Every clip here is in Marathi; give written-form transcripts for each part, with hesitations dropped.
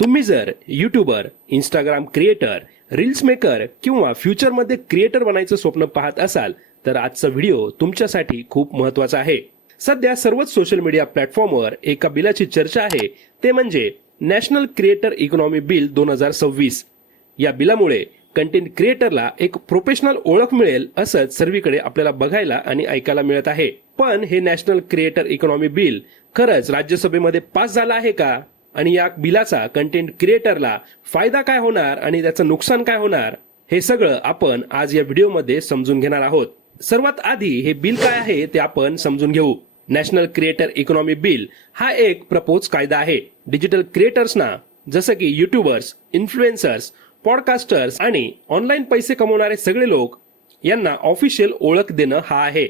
तुम्ही जर YouTuber, Instagram creator, reels maker किंवा फ्युचरमध्ये क्रिएटर बनायचं स्वप्न पाहत असाल तर आजचा व्हिडिओ तुमच्यासाठी खूप महत्त्वाचा आहे. सध्या सर्वच सोशल मीडिया प्लॅटफॉर्मवर एका बिलाची चर्चा आहे, ते म्हणजे नॅशनल क्रिएटर इकॉनॉमी बिल 2026. या बिलामुळे कंटेंट क्रिएटरला एक प्रोफेशनल ओळख मिळेल असंच सर्वीकडे आपल्याला बघायला आणि ऐकायला मिळत आहे. पण हे नॅशनल क्रिएटर इकॉनॉमी बिल खरंच राज्यसभेमध्ये पास झालं आहे का? आणि या बिलाचा कंटेंट क्रिएटरला फायदा काय होणार आणि त्याचं नुकसान काय होणार, हे सगळं आपण आज या व्हिडिओमध्ये समजून घेणार आहोत. सर्वात आधी हे बिल काय आहे ते आपण समजून घेऊ. नॅशनल क्रिएटर इकॉनॉमी बिल हा एक प्रपोज कायदा आहे. डिजिटल क्रिएटर्सना जसं की युट्यूबर्स, इन्फ्लुएन्सर्स, पॉडकास्टर्स आणि ऑनलाईन पैसे कमवणारे सगळे लोक यांना ऑफिशियल ओळख देणं हा आहे.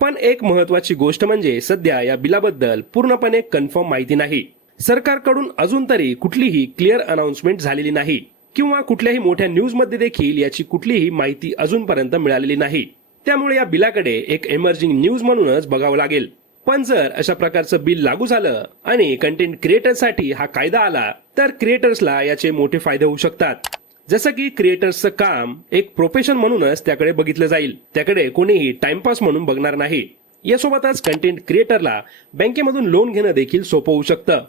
पण एक महत्वाची गोष्ट म्हणजे सध्या या बिलाबद्दल पूर्णपणे कन्फर्म माहिती नाही. सरकारकडून अजून तरी कुठलीही क्लिअर अनाउन्समेंट झालेली नाही किंवा कुठल्याही मोठ्या न्यूज मध्ये देखील याची कुठलीही माहिती अजूनपर्यंत मिळालेली नाही. त्यामुळे या बिलाकडे एक एमर्जिंग न्यूज म्हणूनच बघावं लागेल. पण जर अशा प्रकारचं बिल लागू झालं आणि कंटेंट क्रिएटरसाठी हा कायदा आला तर क्रिएटर्सला याचे मोठे फायदे होऊ शकतात. जसं की क्रिएटर्सचं काम एक प्रोफेशन म्हणूनच त्याकडे बघितलं जाईल. त्याकडे कोणीही टाइमपास म्हणून बघणार नाही. यासोबतच कंटेंट क्रिएटरला बँकेमधून लोन घेणं देखील सोपं होऊ शकतं.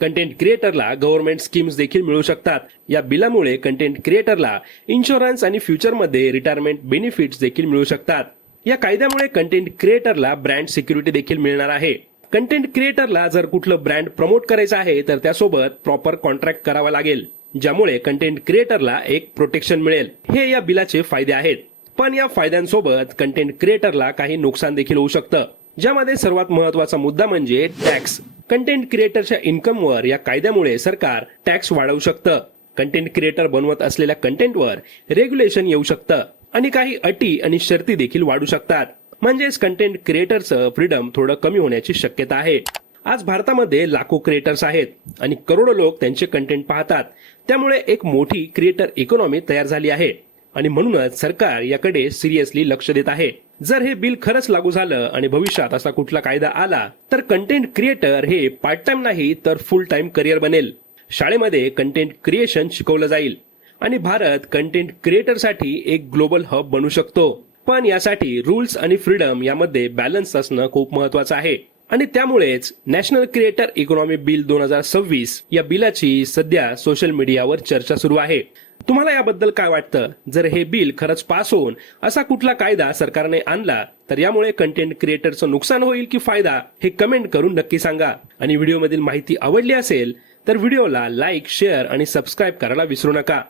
कंटेंट क्रिएटरला गव्हर्नमेंट स्कीम्स देखील मिळू शकतात. या बिलामुळे कंटेंट क्रिएटरला इन्शुरन्स आणि फ्युचरमध्ये रिटायरमेंट बेनिफिट्स देखील मिळू शकतात. या कायद्यामुळे कंटेंट क्रिएटरला ब्रँड सिक्युरिटी देखील मिळणार आहे. कंटेंट क्रिएटरला जर कुठलं ब्रँड प्रमोट करायचं आहे तर त्यासोबत प्रॉपर कॉन्ट्रॅक्ट करावा लागेल, ज्यामुळे कंटेंट क्रिएटरला एक प्रोटेक्शन मिळेल. हे या बिलाचे फायदे आहेत. पण या फायद्यांसोबत कंटेंट क्रिएटरला काही नुकसान देखील होऊ शकतं, ज्यामध्ये सर्वात महत्वाचा मुद्दा म्हणजे टॅक्स. कंटेंट क्रिएटरच्या इन्कमवर या कायद्यामुळे सरकार टॅक्स वाढवू शकतं. कंटेंट क्रिएटर बनवत असलेल्या कंटेंटवर रेग्युलेशन येऊ शकतं आणि काही अटी आणि शर्ती देखील वाढू शकतात. म्हणजेच कंटेंट क्रिएटरचं फ्रीडम थोडं कमी होण्याची शक्यता आहे. आज भारतामध्ये लाखो क्रिएटर्स आहेत आणि करोडो लोक त्यांचे कंटेंट पाहतात. त्यामुळे एक मोठी क्रिएटर इकॉनॉमी तयार झाली आहे आणि म्हणूनच सरकार याकडे सिरियसली लक्ष देत आहे. जर हे बिल खरंच लागू झालं आणि भविष्यात असा कुठला कायदा आला तर कंटेंट क्रिएटर हे पार्ट टाइम नाही तर फुल टाइम करिअर बनेल. शाळेमध्ये कंटेंट क्रिएशन शिकवलं जाईल आणि भारत कंटेंट क्रिएटरसाठी एक ग्लोबल हब बनू शकतो. पण यासाठी रूल्स आणि फ्रीडम यामध्ये बॅलन्स असणं खूप महत्वाचं आहे आणि त्यामुळेच नॅशनल क्रिएटर इकॉनॉमी बिल 2026 या बिलाची सध्या सोशल मीडियावर चर्चा सुरू आहे. तुम्हाला याबद्दल काय वाटतं? जर हे बिल खरंच पास होऊन असा कुठला कायदा सरकारने आणला तर यामुळे कंटेंट क्रिएटरचं नुकसान होईल की फायदा, हे कमेंट करून नक्की सांगा. आणि व्हिडिओमधील माहिती आवडली असेल तर व्हिडिओला लाईक, शेअर आणि सबस्क्राईब करायला विसरू नका.